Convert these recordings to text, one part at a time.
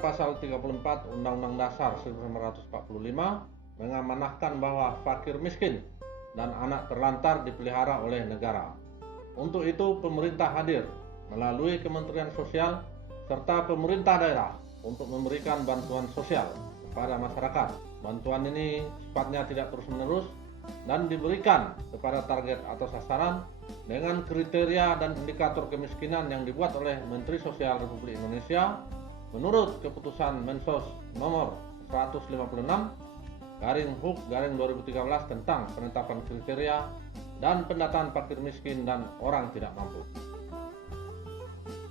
pasal 34 Undang-Undang Dasar 1945 mengamanahkan bahwa fakir miskin dan anak terlantar dipelihara oleh negara. Untuk itu pemerintah hadir melalui Kementerian Sosial serta pemerintah daerah untuk memberikan bantuan sosial kepada masyarakat. Bantuan ini sifatnya tidak terus-menerus dan diberikan kepada target atau sasaran dengan kriteria dan indikator kemiskinan yang dibuat oleh Menteri Sosial Republik Indonesia menurut keputusan Mensos nomor 156/HUK/2013 tentang penetapan kriteria dan pendataan fakir miskin dan orang tidak mampu.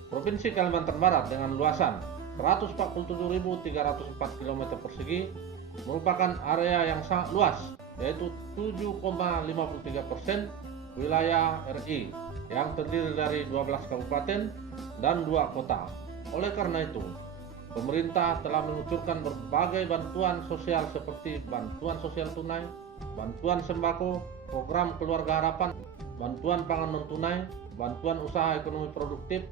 Provinsi Kalimantan Barat dengan luasan 147.304 km persegi merupakan area yang sangat luas, yaitu 7,53% wilayah RI yang terdiri dari 12 kabupaten dan 2 kota. Oleh karena itu, pemerintah telah mengucurkan berbagai bantuan sosial seperti bantuan sosial tunai, bantuan sembako, program keluarga harapan, bantuan pangan non tunai, bantuan usaha ekonomi produktif,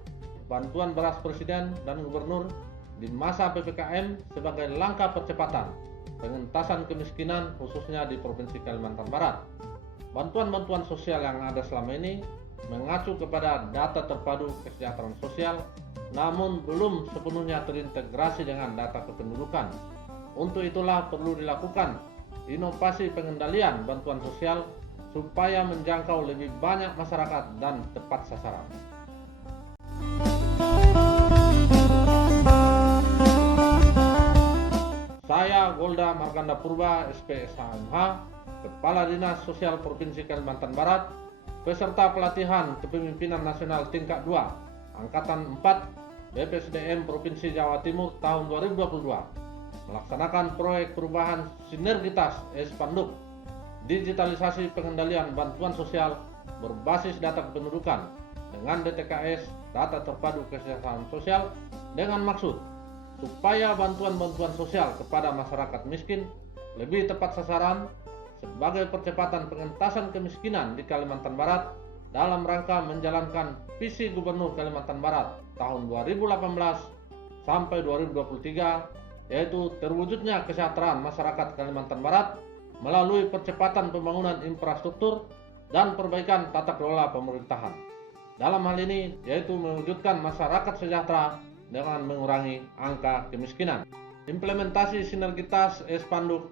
bantuan beras presiden dan gubernur di masa PPKM sebagai langkah percepatan pengentasan kemiskinan khususnya di Provinsi Kalimantan Barat. Bantuan-bantuan sosial yang ada selama ini mengacu kepada data terpadu kesejahteraan sosial, namun belum sepenuhnya terintegrasi dengan data kependudukan. Untuk itulah perlu dilakukan inovasi pengendalian bantuan sosial supaya menjangkau lebih banyak masyarakat dan tepat sasaran. Saya Golda Marganda Purba, SPSHMH, Kepala Dinas Sosial Provinsi Kalimantan Barat, peserta pelatihan Kepemimpinan Nasional Tingkat 2, Angkatan 4, BPSDM Provinsi Jawa Timur tahun 2022, melaksanakan proyek perubahan sinergitas Espanduk, digitalisasi pengendalian bantuan sosial berbasis data kependudukan dengan DTKS, data terpadu kesejahteraan sosial, dengan maksud supaya bantuan-bantuan sosial kepada masyarakat miskin lebih tepat sasaran sebagai percepatan pengentasan kemiskinan di Kalimantan Barat dalam rangka menjalankan visi Gubernur Kalimantan Barat tahun 2018 sampai 2023, yaitu terwujudnya kesejahteraan masyarakat Kalimantan Barat melalui percepatan pembangunan infrastruktur dan perbaikan tata kelola pemerintahan. Dalam hal ini yaitu mewujudkan masyarakat sejahtera dengan mengurangi angka kemiskinan. Implementasi sinergitas Espanduk,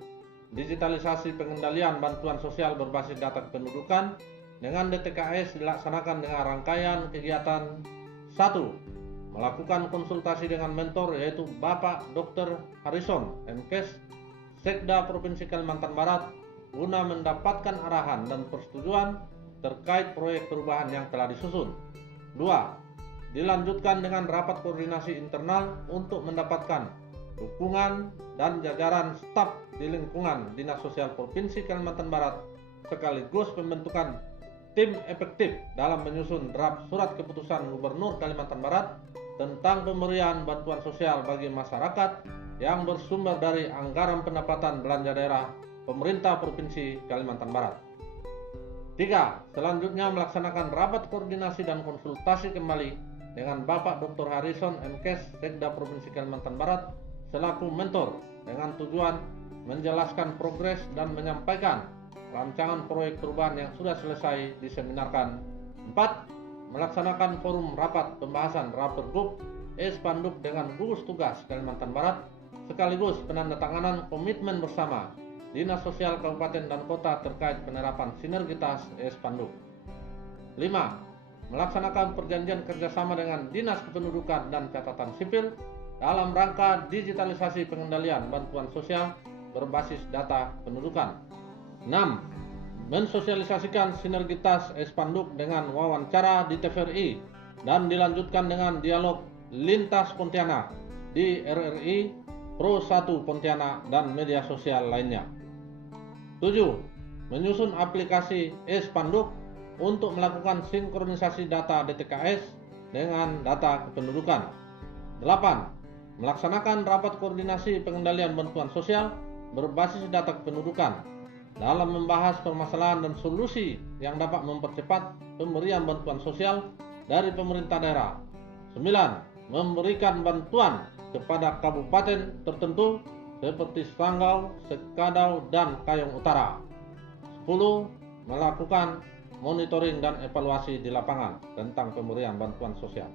digitalisasi pengendalian bantuan sosial berbasis data kependudukan dengan DTKS dilaksanakan dengan rangkaian kegiatan. 1. Melakukan konsultasi dengan mentor yaitu Bapak Dr. Harrison MKes, Sekda Provinsi Kalimantan Barat, guna mendapatkan arahan dan persetujuan terkait proyek perubahan yang telah disusun. 2. Dilanjutkan dengan rapat koordinasi internal untuk mendapatkan dukungan dan jajaran staf di lingkungan Dinas Sosial Provinsi Kalimantan Barat, sekaligus pembentukan tim efektif dalam menyusun draft surat keputusan Gubernur Kalimantan Barat tentang pemberian bantuan sosial bagi masyarakat yang bersumber dari anggaran pendapatan belanja daerah pemerintah Provinsi Kalimantan Barat. 3. Selanjutnya melaksanakan rapat koordinasi dan konsultasi kembali dengan Bapak Dr. Harrison MKes, Sekda Provinsi Kalimantan Barat selaku mentor dengan tujuan menjelaskan progres dan menyampaikan rancangan proyek perubahan yang sudah selesai diseminarkan. 4. Melaksanakan forum rapat pembahasan Rapergub Espanduk dengan gugus tugas Kalimantan Barat sekaligus penandatanganan komitmen bersama Dinas Sosial Kabupaten dan Kota terkait penerapan sinergitas Espanduk. 5. Melaksanakan perjanjian kerjasama dengan Dinas Kependudukan dan Catatan Sipil dalam rangka digitalisasi pengendalian bantuan sosial berbasis data pendudukan. 6. Mensosialisasikan sinergitas Espanduk dengan wawancara di TVRI dan dilanjutkan dengan dialog lintas Pontianak di RRI, Pro 1 Pontianak dan media sosial lainnya. 7. Menyusun aplikasi Espanduk untuk melakukan sinkronisasi data DTKS dengan data kependudukan. 8. Melaksanakan rapat koordinasi pengendalian bantuan sosial berbasis data kependudukan dalam membahas permasalahan dan solusi yang dapat mempercepat pemberian bantuan sosial dari pemerintah daerah. 9. Memberikan bantuan kepada kabupaten tertentu seperti Sanggau, Sekadau, dan Kayong Utara. 10. Melakukan monitoring dan evaluasi di lapangan tentang pemberian bantuan sosial.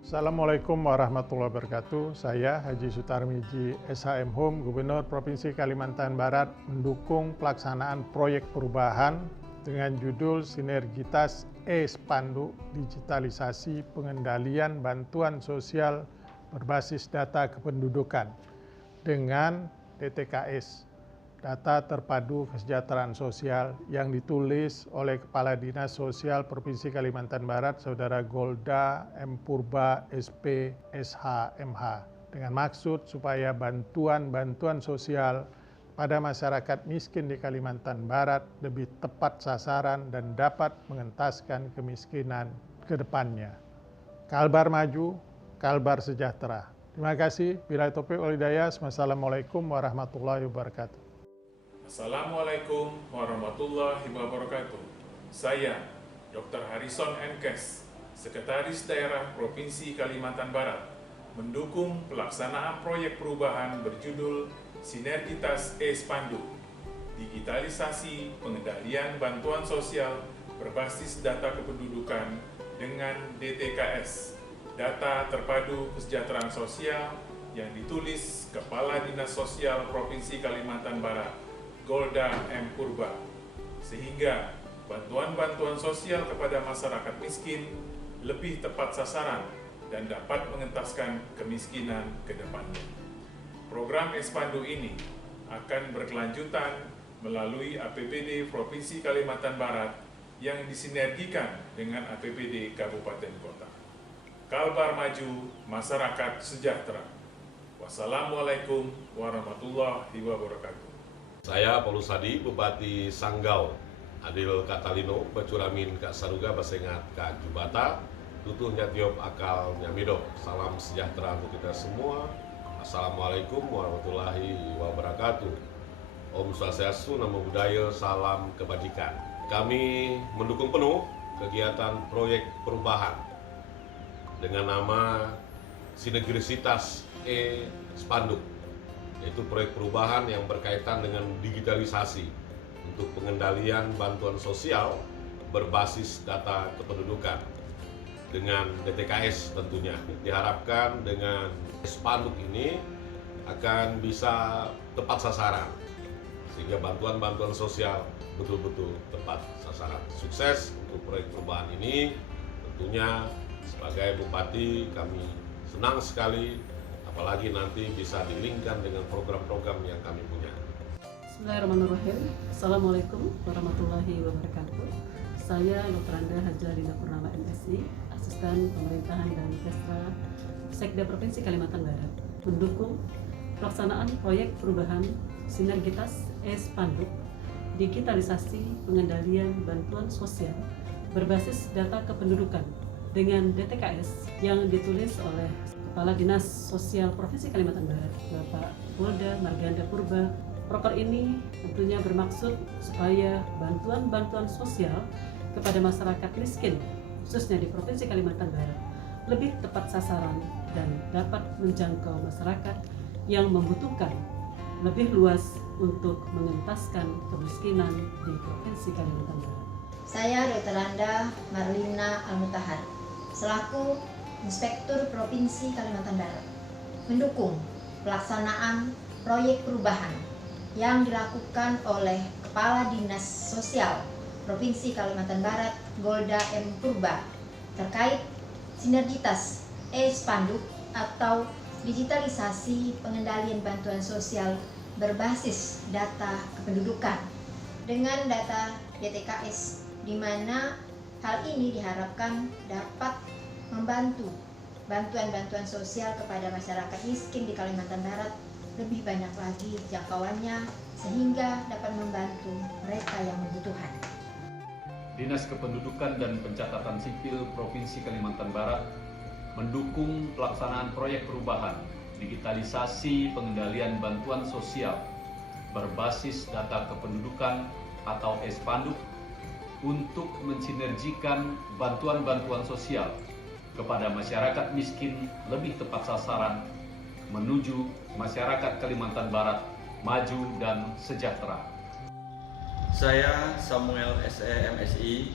Assalamualaikum warahmatullahi wabarakatuh. Saya Haji Sutarmiji, SHM Home, Gubernur Provinsi Kalimantan Barat, mendukung pelaksanaan proyek perubahan dengan judul Sinergitas e-Spanduk Digitalisasi Pengendalian Bantuan Sosial Berbasis Data Kependudukan dengan DTKS, Data Terpadu Kesejahteraan Sosial, yang ditulis oleh Kepala Dinas Sosial Provinsi Kalimantan Barat, Saudara Golda M. Purba, SP, SH, MH, dengan maksud supaya bantuan sosial pada masyarakat miskin di Kalimantan Barat lebih tepat sasaran dan dapat mengentaskan kemiskinan ke depannya. Kalbar maju, kalbar sejahtera. Terima kasih. Billahi taufiq wal hidayah. Wassalamualaikum warahmatullahi wabarakatuh. Assalamualaikum warahmatullahi wabarakatuh. Saya Dr. Harrison Enkes, Sekretaris Daerah Provinsi Kalimantan Barat, mendukung pelaksanaan proyek perubahan berjudul Sinergitas e-Spanduk Digitalisasi Pengendalian Bantuan Sosial Berbasis Data Kependudukan dengan DTKS, Data Terpadu Kesejahteraan Sosial, yang ditulis Kepala Dinas Sosial Provinsi Kalimantan Barat, Golda M. Purba, sehingga bantuan-bantuan sosial kepada masyarakat miskin lebih tepat sasaran dan dapat mengentaskan kemiskinan ke depannya. Program e-Spanduk ini akan berkelanjutan melalui APBD Provinsi Kalimantan Barat yang disinergikan dengan APBD Kabupaten Kota. Kalbar maju, masyarakat sejahtera. Wassalamualaikum warahmatullahi wabarakatuh. Saya Paulus Hadi, Bupati Sanggau, Adil Katalino, Bacuramin Kak Saruga, Basengat Kak Jubata, Tutuh Nyatiop Akal Nyamido. Salam sejahtera untuk kita semua. Assalamualaikum warahmatullahi wabarakatuh. Om Swastiastu, Namo Buddhaya, salam kebajikan. Kami mendukung penuh kegiatan proyek perubahan dengan nama Sinergitas e-Spanduk, yaitu proyek perubahan yang berkaitan dengan digitalisasi untuk pengendalian bantuan sosial berbasis data kependudukan dengan DTKS tentunya. Diharapkan dengan spanduk ini akan bisa tepat sasaran sehingga bantuan-bantuan sosial betul-betul tepat sasaran. Sukses untuk proyek perubahan ini. Tentunya sebagai Bupati kami senang sekali, apalagi nanti bisa dilingkan dengan program-program yang kami punya. Bismillahirrahmanirrahim. Assalamualaikum warahmatullahi wabarakatuh. Saya Dr. Anda Haja Lina Purnama MSI, Asisten Pemerintahan dan Kesra Sekda Provinsi Kalimantan Barat, mendukung pelaksanaan proyek perubahan Sinergitas e-Spanduk Digitalisasi Pengendalian Bantuan Sosial Berbasis Data Kependudukan dengan DTKS yang ditulis oleh Kepala Dinas Sosial Provinsi Kalimantan Barat, Bapak Golda Marganda Purba. Proker ini tentunya bermaksud supaya bantuan-bantuan sosial kepada masyarakat miskin, khususnya di Provinsi Kalimantan Barat, lebih tepat sasaran dan dapat menjangkau masyarakat yang membutuhkan lebih luas untuk mengentaskan kemiskinan di Provinsi Kalimantan Barat. Saya Dr. Anda Marlina Almutahar, selaku Inspektur Provinsi Kalimantan Barat, mendukung pelaksanaan proyek perubahan yang dilakukan oleh Kepala Dinas Sosial Provinsi Kalimantan Barat, Golda M. Purba, terkait sinergitas e-Spanduk atau digitalisasi pengendalian bantuan sosial berbasis data kependudukan dengan data DTKS, di mana hal ini diharapkan dapat membantu bantuan-bantuan sosial kepada masyarakat miskin di Kalimantan Barat lebih banyak lagi jangkauannya sehingga dapat membantu mereka yang membutuhkan. Dinas Kependudukan dan Pencatatan Sipil Provinsi Kalimantan Barat mendukung pelaksanaan proyek perubahan digitalisasi pengendalian bantuan sosial berbasis data kependudukan atau e-Spanduk untuk mensinergikan bantuan-bantuan sosial kepada masyarakat miskin lebih tepat sasaran menuju masyarakat Kalimantan Barat maju dan sejahtera. Saya Samuel SE MSI,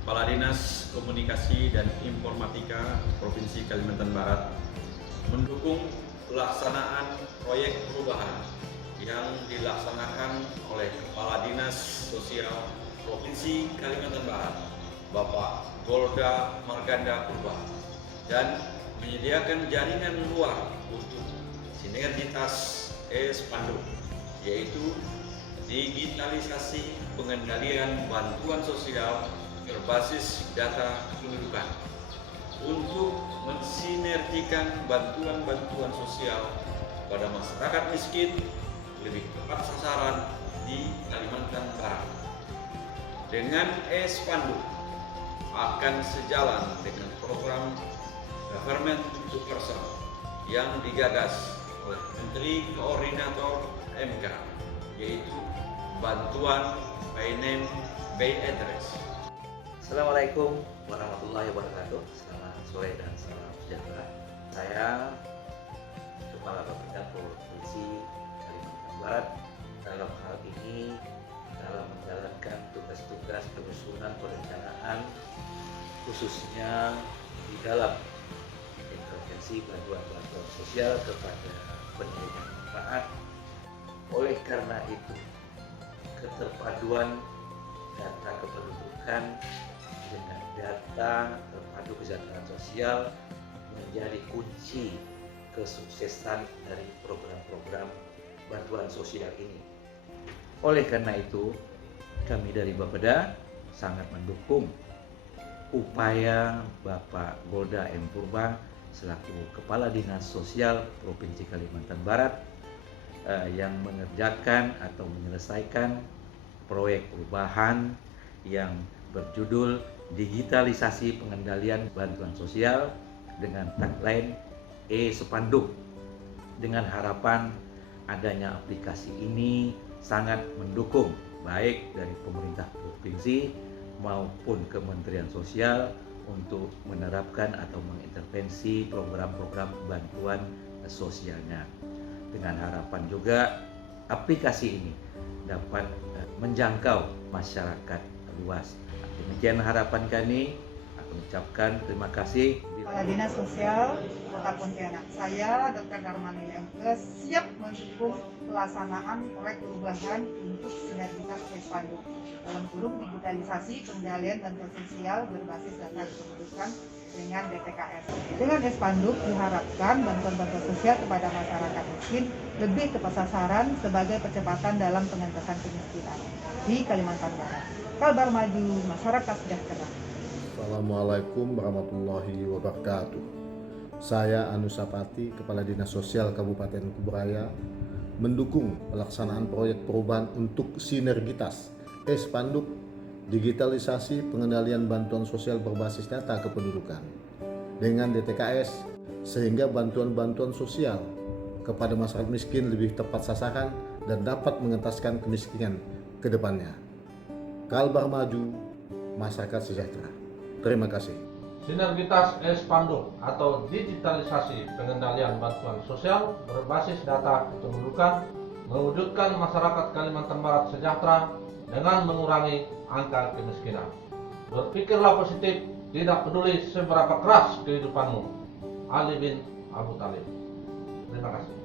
Kepala Dinas Komunikasi dan Informatika Provinsi Kalimantan Barat, mendukung pelaksanaan proyek perubahan yang dilaksanakan oleh Kepala Dinas Sosial Provinsi Kalimantan Barat, Bapak Golda Marganda Purba, dan menyediakan jaringan luar untuk sinergitas e-Spanduk, yaitu digitalisasi pengendalian bantuan sosial berbasis data kependudukan untuk mensinergikan bantuan-bantuan sosial pada masyarakat miskin lebih tepat sasaran di Kalimantan Barat. Dengan e-Spanduk akan sejalan dengan program Government to Person yang digagas oleh Menteri Koordinator MK, yaitu bantuan by name by address. Assalamualaikum warahmatullahi wabarakatuh. Selamat sore dan salam sejahtera. Saya Kepala Bapeda Provinsi Kalimantan Barat. Dalam hal ini dalam menjalankan tugas-tugas penyusunan perencanaan, khususnya di dalam intervensi bantuan-bantuan sosial kepada penerima manfaat. Oleh karena itu, keterpaduan data kependudukan dengan data terpadu kesejahteraan sosial menjadi kunci kesuksesan dari program-program bantuan sosial ini. Oleh karena itu, kami dari Bapeda sangat mendukung upaya Bapak Golda M. Purba selaku Kepala Dinas Sosial Provinsi Kalimantan Barat yang mengerjakan atau menyelesaikan proyek perubahan yang berjudul digitalisasi pengendalian bantuan sosial dengan tagline e-Spanduk, dengan harapan adanya aplikasi ini sangat mendukung baik dari pemerintah provinsi maupun Kementerian Sosial untuk menerapkan atau mengintervensi program-program bantuan sosialnya, dengan harapan juga aplikasi ini dapat menjangkau masyarakat luas. Demikian harapan kami. Aku mengucapkan terima kasih. Kepala Dinas Sosial Kota Pontianak. Saya Dr. Darmani MK siap mendukung pelaksanaan proyek perubahan untuk sinergitas e-Spanduk dalam kurung digitalisasi pengendalian bantuan sosial berbasis data kependudukan dengan DTKS. Dengan e-Spanduk diharapkan bantuan-bantuan sosial kepada masyarakat miskin lebih tepat sasaran sebagai percepatan dalam pengentasan kemiskinan di Kalimantan Barat. Kalbar maju, masyarakat sejahtera. Assalamualaikum warahmatullahi wabarakatuh. Saya Anusapati, Kepala Dinas Sosial Kabupaten Kuburaya, mendukung pelaksanaan proyek perubahan untuk sinergitas e-Spanduk digitalisasi pengendalian bantuan sosial berbasis data kependudukan dengan DTKS, sehingga bantuan-bantuan sosial kepada masyarakat miskin lebih tepat sasaran dan dapat mengentaskan kemiskinan ke depannya. Kalbar maju, masyarakat sejahtera. Terima kasih. Sinergitas e-Spanduk atau digitalisasi pengendalian bantuan sosial berbasis data kependudukan mewujudkan masyarakat Kalimantan Barat sejahtera dengan mengurangi angka kemiskinan. Berpikirlah positif, tidak peduli seberapa keras kehidupanmu. Ali bin Abu Talib. Terima kasih.